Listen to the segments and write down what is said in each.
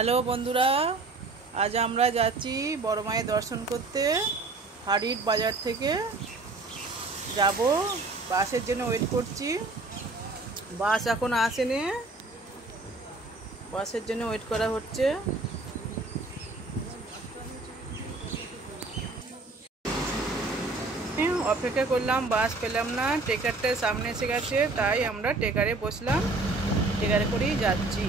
Hello বন্ধুরা, আজ আমরা যাচ্ছি বড় মায়ের দর্শন করতে। হাড়ির বাজার থেকে যাব, বাসের জন্য ওয়েট করছি। বাস এখন আসেনি, বাসের জন্য ওয়েট করা হচ্ছে। অপেক্ষা করলাম, বাস পেলাম না। ট্রেকারটা সামনে এসে গেছে, তাই আমরা ট্রেকারে বসলাম, ট্রেকারে করেই যাচ্ছি।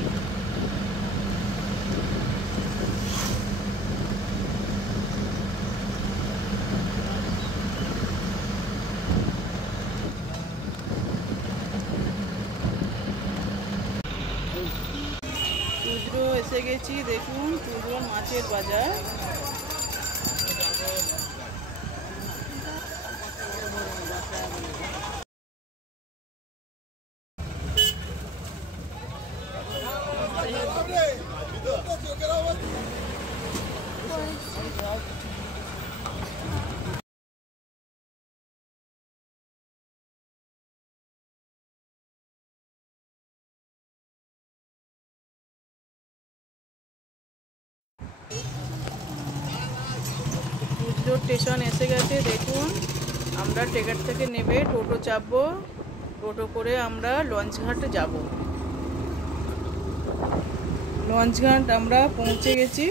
টুজরো এসে গেছি, দেখুন টুজরো মাছের বাজার। টুজরো স্টেশন এসে গেছে, দেখুন। আমরা ট্রেকার থেকে নেবে টোটো চাপবো, টোটো করে আমরা লঞ্চঘাটে যাব। লঞ্চঘাট আমরা পৌঁছে গেছি,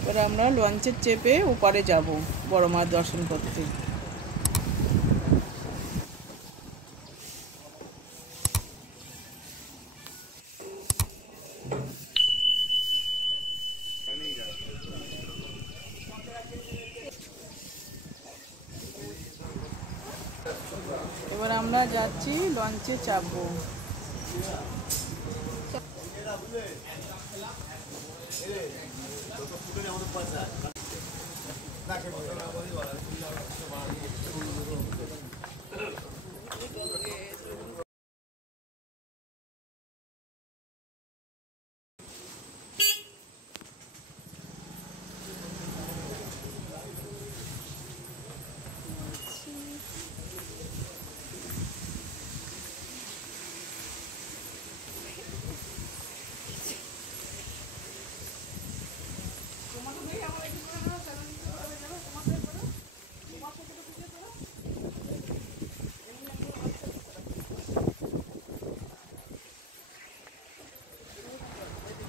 এবার আমরা লঞ্চে চেপে ওপারে যাব বড় মার দর্শন করতে। এবার আমরা যাচ্ছি, লঞ্চে চাপবো।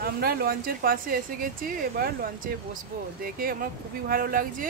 আমরা লঞ্চের পাশে এসে গেছি, এবার লঞ্চে বসবো। দেখে আমার খুবই ভালো লাগছে।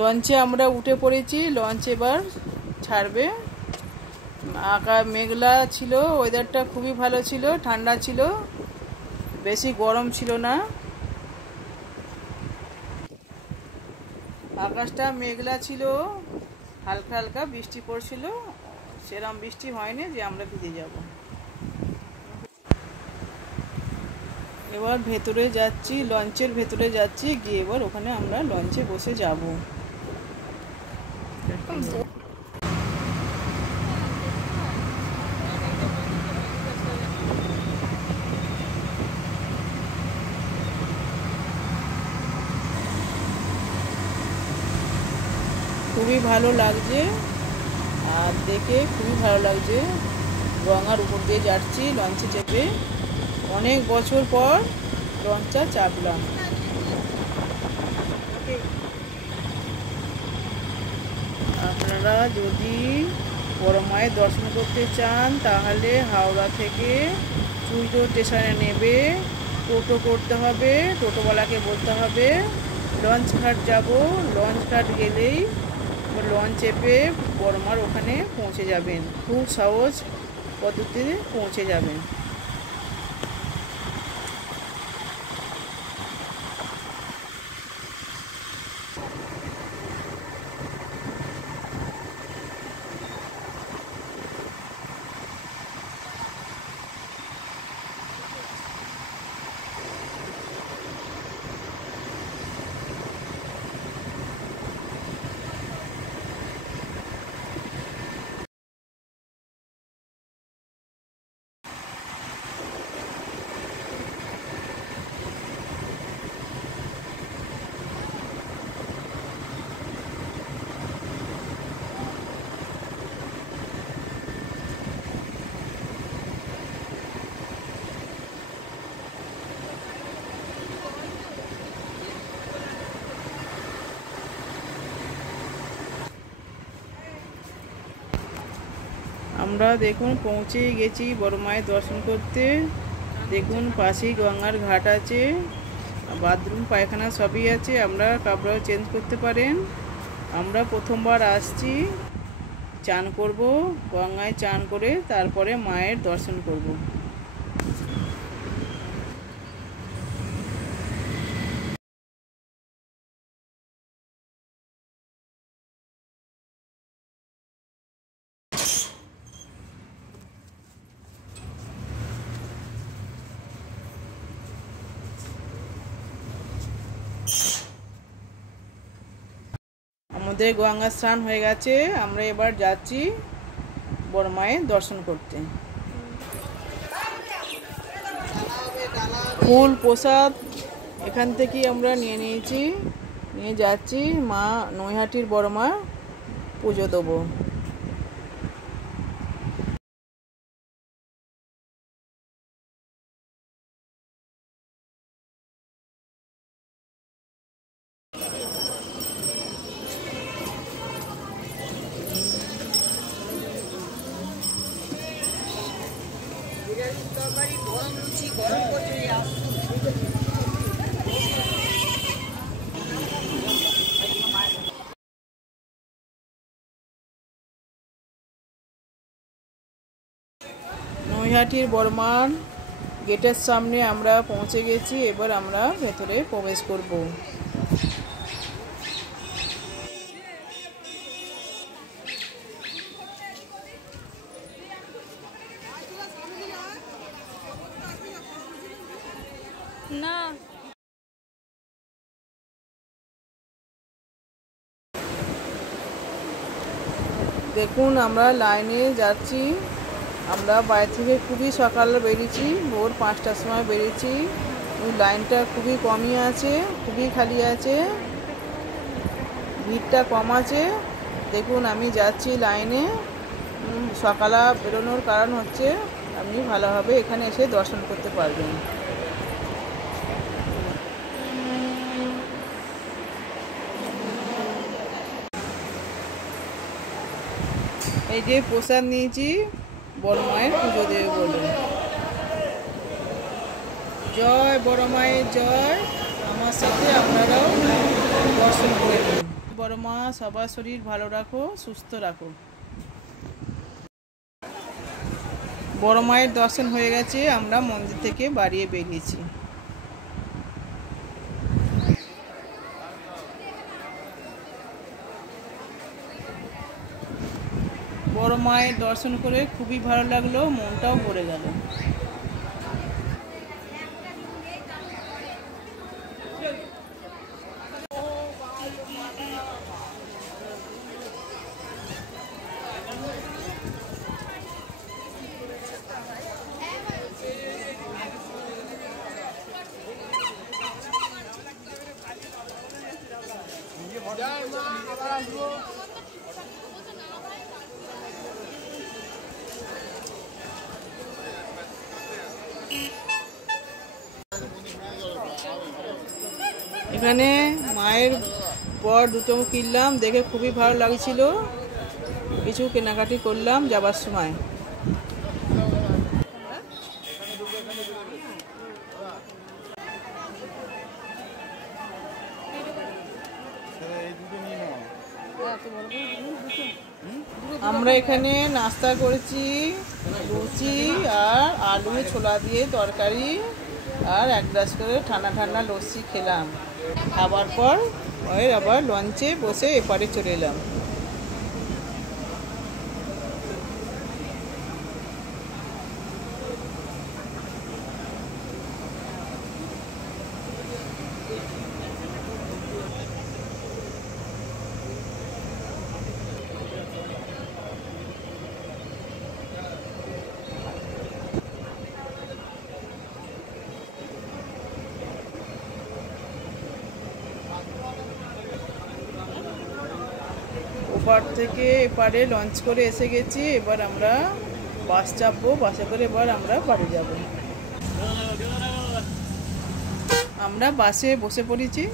লঞ্চে আমরা উঠে পড়েছি, লঞ্চ এবার ছাড়বে। মেঘলা ছিল, ওয়েদারটা খুবই ভালো ছিল, ঠান্ডা ছিল, বেশি গরম ছিল না। আকাশটা মেঘলা ছিল, হালকা হালকা বৃষ্টি পড়ছিল, সেরকম বৃষ্টি হয়নি যে আমরা ভিজে যাব। এবার ভেতরে যাচ্ছি, লঞ্চের ভেতরে যাচ্ছি, গিয়ে এবার ওখানে আমরা লঞ্চে বসে যাব। খুবই ভালো লাগছে, আর দেখে খুবই ভালো লাগছে। গঙ্গার উপর দিয়ে যাচ্ছি লঞ্চে চেপে, অনেক বছর পর লঞ্চটা চাপলাম। আপনারা যদি বড় মায়ের দর্শন করতে চান, তাহলে হাওড়া থেকে টুজরো স্টেশনে নেবে টোটো করতে হবে। টোটোওয়ালাকে বলতে হবে লঞ্চ ঘাট যাব, লঞ্চ ঘাট গেলেই লঞ্চ চেপে বড় মার ওখানে পৌঁছে যাবেন। খুব সহজ পদ্ধতিতে পৌঁছে যাবেন। আমরা দেখুন পৌঁছেই গেছি বড় মায়ের দর্শন করতে। দেখুন পাশেই গঙ্গার ঘাট আছে, বাথরুম পায়খানা সবই আছে, আমরা কাপড় চেঞ্জ করতে পারেন। আমরা প্রথমবার আসছি, চান করব, গঙ্গায় চান করে তারপরে মায়ের দর্শন করব। আমাদের গঙ্গা স্নান হয়ে গেছে, আমরা এবার যাচ্ছি বড় মায়ের দর্শন করতে। ফুল প্রসাদ এখান থেকেই আমরা নিয়ে নিয়েছি, নিয়ে যাচ্ছি মা নৈহাটির বড় মা পুজো দেবো। নৈহাটির বড়মার গেটের সামনে আমরা পৌঁছে গেছি, এবার আমরা ভেতরে প্রবেশ করব। না দেখুন আমরা লাইনে যাচ্ছি, আমরা বাড়ি থেকে খুবই সকালে বেরিয়েছি, ভোর 5টার সময় বেরিয়েছি। লাইনটা খুবই কমই আছে, খুবই খালি আছে, ভিড়টা কম আছে। দেখুন আমি যাচ্ছি লাইনে, সকালে বেরোনোর কারণ হচ্ছে আপনি ভালোভাবে এখানে এসে দর্শন করতে পারবেন। এই যে প্রসাদ নিয়েছি বড় মায়ের পুজো দেবে বলে। জয় বড় মায়ের জয়, আমার সাথে আপনারাও দর্শন করে নিন। বড় মা সবার শরীর ভালো রাখো, সুস্থ রাখো। বড় মায়ের দর্শন হয়ে গেছে, আমরা মন্দির থেকে বাড়িয়ে বেরিয়েছি। বড় মায়ের দর্শন করে খুবই ভালো লাগলো, মনটাও ভরে গেল। এখানে মায়ের পর দুটো কিনলাম, দেখে খুবই ভালো লাগছিল, কিছু কেনাকাটি করলাম যাবার সময়। আমরা এখানে নাস্তা করেছি, লুচি আর আলু ছোলা দিয়ে তরকারি, আর এক গ্লাস করে ঠান্ডা ঠান্ডা লস্যি খেলাম। খাবার পর ওই আবার লঞ্চে বসে এপারে চলে এলাম। ওপার থেকে এপারে লঞ্চ করে এসে গেছি, এবার আমরা বাস চাপবো, বাসে করে এবার আমরা বাড়ি যাব। আমরা বাসে বসে পড়েছি।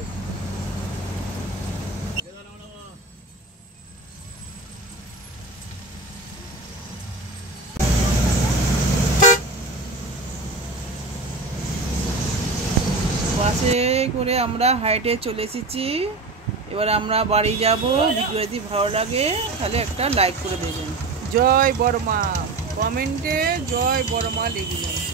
করে আমরা হাইটে চলে এসেছি। এবার আমরা বাড়ি যাব। ভিডিও যদি ভালো লাগে তাহলে একটা লাইক করে দেবেন। জয় বড়মা, কমেন্টে জয় বড়মা লিখবেন।